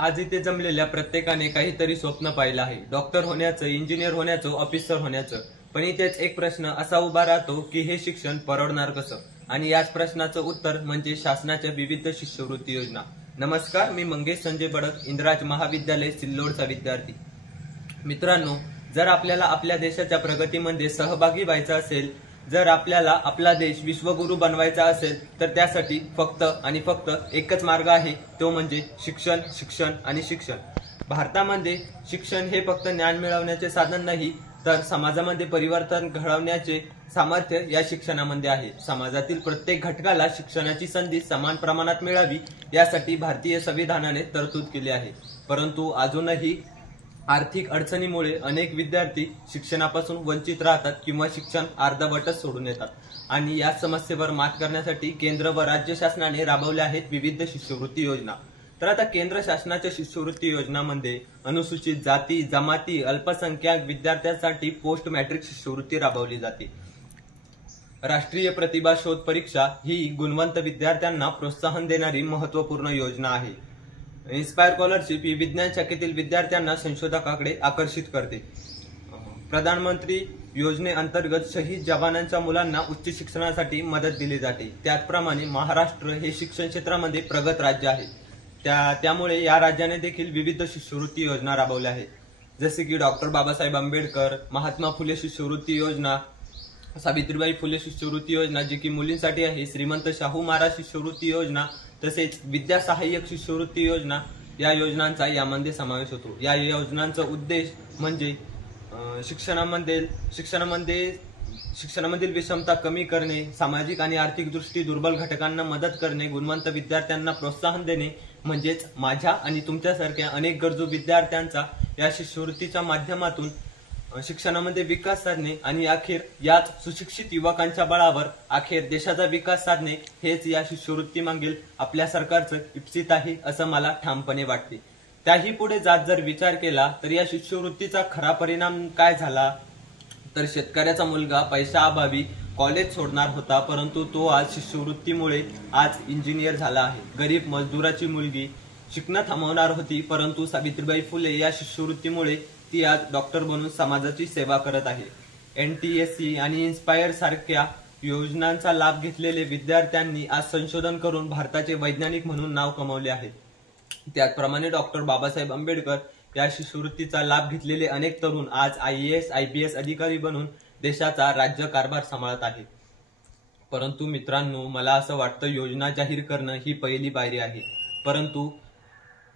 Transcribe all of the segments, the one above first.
आज इथे जमलेल्या प्रत्येकाने काहीतरी स्वप्न पाहिलं आहे. डॉक्टर होण्याचं, इंजिनियर होण्याचं, ऑफिसर होण्याचं. पण इथेच एक प्रश्न असा उभा राहतो की हे शिक्षण परवडणार कसं? आणि याच प्रश्नाचं उत्तर म्हणजे शासनाच्या विविध शिष्यवृत्ती योजना. नमस्कार, मी मंगेश संजय बडक, इंद्राज महाविद्यालय सिल्लोडचा विद्यार्थी. मित्रांनो, जर आपल्याला आपल्या देशाच्या प्रगतीमध्ये सहभागी व्हायचं असेल, जर आपल्याला आपला देश विश्वगुरु बनवायचा असेल, तर त्यासाठी फक्त आणि फक्त एकच मार्ग आहे, तो म्हणजे शिक्षण, शिक्षण आणि शिक्षण. भारतामध्ये शिक्षण हे फक्त ज्ञान मिळवण्याचे साधन नाही, तर समाजामध्ये परिवर्तन घडवण्याचे सामर्थ्य या शिक्षणामध्ये आहे. समाजातील प्रत्येक घटकाला शिक्षणाची संधी समान प्रमाणात मिळावी यासाठी भारतीय संविधानाने तरतूद केली आहे. परंतु अजूनही आर्थिक अडचणीमुळे अनेक विद्यार्थी शिक्षणापासून वंचित राहतात किंवा शिक्षण अर्धवटच सोडून येतात. आणि या समस्येवर मात करण्यासाठी केंद्र व राज्य शासनाने राबवल्या आहेत विविध शिष्यवृत्ती योजना. तर आता केंद्र शासनाच्या शिष्यवृत्ती योजनांमध्ये अनुसूचित जाती, जमाती, अल्पसंख्याक विद्यार्थ्यांसाठी पोस्ट मॅट्रिक शिष्यवृत्ती राबवली जाते. राष्ट्रीय प्रतिभा शोध परीक्षा ही गुणवंत विद्यार्थ्यांना प्रोत्साहन देणारी महत्त्वपूर्ण योजना आहे. इन्स्पायर स्कॉलरशिप ही विज्ञान शाखेतील विद्यार्थ्यांना संशोधकाकडे आकर्षित करते. प्रधानमंत्री योजनेअंतर्गत शहीद जवानांच्या मुलांना उच्च शिक्षणासाठी मदत दिली जाते. त्याचप्रमाणे महाराष्ट्र हे शिक्षण क्षेत्रामध्ये प्रगत राज्य आहे. त्यामुळे या राज्याने देखील विविध शिष्यवृत्ती योजना राबवल्या आहेत, जसे की डॉक्टर बाबासाहेब आंबेडकर, महात्मा फुले शिष्यवृत्ती योजना, सावित्रीबाई फुले शिष्यवृत्ती योजना जी की मुलींसाठी आहे, श्रीमंत शाहू महाराज शिष्यवृत्ती योजना, तसेच विद्या सहाय्यक शिष्यवृत्ती योजना या योजनांचा यामध्ये समावेश होतो. या योजनांचा उद्देश म्हणजे शिक्षणामधील विषमता कमी करणे, सामाजिक आणि आर्थिक दृष्टी दुर्बल घटकांना मदत करणे, गुणवंत विद्यार्थ्यांना प्रोत्साहन देणे, म्हणजेच माझ्या आणि तुमच्यासारख्या अनेक गरजू विद्यार्थ्यांचा या शिष्यवृत्तीच्या माध्यमातून शिक्षणामध्ये विकास साधणे आणि अखेर याच सुशिक्षित युवकांच्या बळावर अखेर देशाचा विकास साधणे हेच या शिष्यवृत्ती मागील आपल्या सरकारचं इप्सित आहे असं मला ठामपणे वाटते. त्याही पुढे जात जर विचार केला तर या शिष्यवृत्तीचा खरा परिणाम काय झाला, तर शेतकऱ्याचा मुलगा पैशाअभावी कॉलेज सोडणार होता, परंतु तो आज शिष्यवृत्तीमुळे आज इंजिनियर झाला आहे. गरीब मजदुराची मुलगी शिकणं थांबवणार होती, परंतु सावित्रीबाई फुले या शिष्यवृत्तीमुळे ती आज डॉक्टर बनून समाजाची सेवा करत आहे. NTSC आणि इन्स्पायर सारख्या योजनांचा लाभ घेतलेले विद्यार्थ्यांनी आज संशोधन करून भारताचे वैज्ञानिक म्हणून नाव कमावले आहे. त्याचप्रमाणे डॉक्टर बाबासाहेब आंबेडकर या शिष्यवृत्तीचा लाभ घेतलेले अनेक तरुण आज IAS, IPS अधिकारी बनून देशाचा राज्यकारभार सांभाळत आहे. परंतु मित्रांनो, मला असं वाटतं योजना जाहीर करणं ही पहिली पायरी आहे, परंतु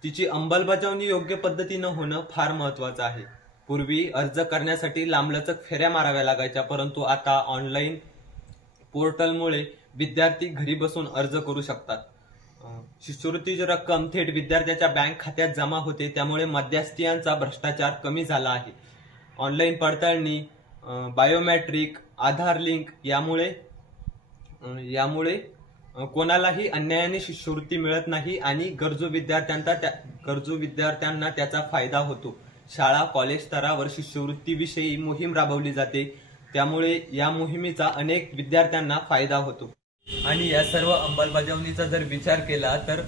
तिची अंमलबजावणी योग्य पद्धतीनं होणं फार महत्वाचं आहे. पूर्वी अर्ज करण्यासाठी लांबलचक फेऱ्या माराव्या लागायच्या, परंतु आता ऑनलाईन पोर्टलमुळे विद्यार्थी घरी बसून अर्ज करू शकतात. शिष्यवृत्तीची रक्कम थेट विद्यार्थ्याच्या बँक खात्यात जमा होते, त्यामुळे मध्यस्थीयांचा भ्रष्टाचार कमी झाला आहे. ऑनलाईन पडताळणी, बायोमॅट्रिक, आधार लिंक यामुळे कोणालाही अन्यायाने शिष्यवृत्ती मिळत नाही आणि गरजू विद्यार्थ्यांना त्याचा फायदा होतो. शाळा कॉलेज स्तरावर शिष्यवृत्तीविषयी मोहीम राबवली जाते, त्यामुळे या मोहिमेचा अनेक विद्यार्थ्यांना फायदा होतो. आणि या सर्व अंमलबजावणीचा जर विचार केला तर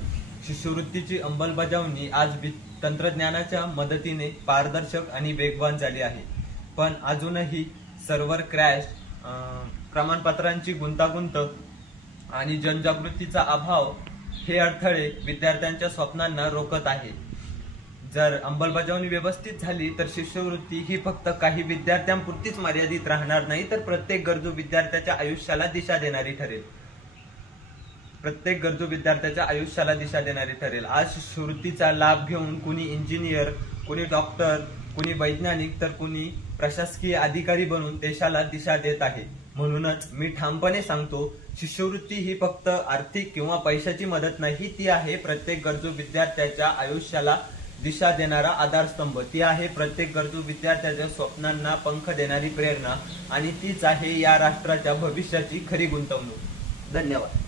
शिष्यवृत्तीची अंमलबजावणी आज तंत्रज्ञानाच्या मदतीने पारदर्शक आणि वेगवान झाली आहे. पण अजूनही सर्व्हर क्रॅश, प्रमाणपत्रांची गुंतागुंत आणि जनजागृतीचा अभाव हे अडथळे विद्यार्थ्यांच्या स्वप्नांना रोखत आहे. जर अंमलबजावणी व्यवस्थित झाली तर शिष्यवृत्ती ही फक्त काही विद्यार्थ्यांपुरतीच मर्यादित राहणार नाही, तर प्रत्येक गरजू विद्यार्थ्याच्या आयुष्याला दिशा देणारी ठरेल. आज शिष्यवृत्तीचा लाभ घेऊन कुणी इंजिनियर, कुणी डॉक्टर, कुणी वैज्ञानिक, तर कुणी प्रशासकीय अधिकारी बनून देशाला दिशा देत आहे. म्हणूनच मी ठामपणे सांगतो, शिष्यवृत्ती ही फक्त आर्थिक किंवा पैशाची मदत नाही, ती आहे प्रत्येक गरजू विद्यार्थ्याच्या आयुष्याला दिशा देणारा आधारस्तंभ. ती आहे प्रत्येक गरजू विद्यार्थ्याच्या स्वप्नांना पंख देणारी प्रेरणा आणि तीच आहे या राष्ट्राच्या भविष्याची खरी गुंतवणूक. धन्यवाद.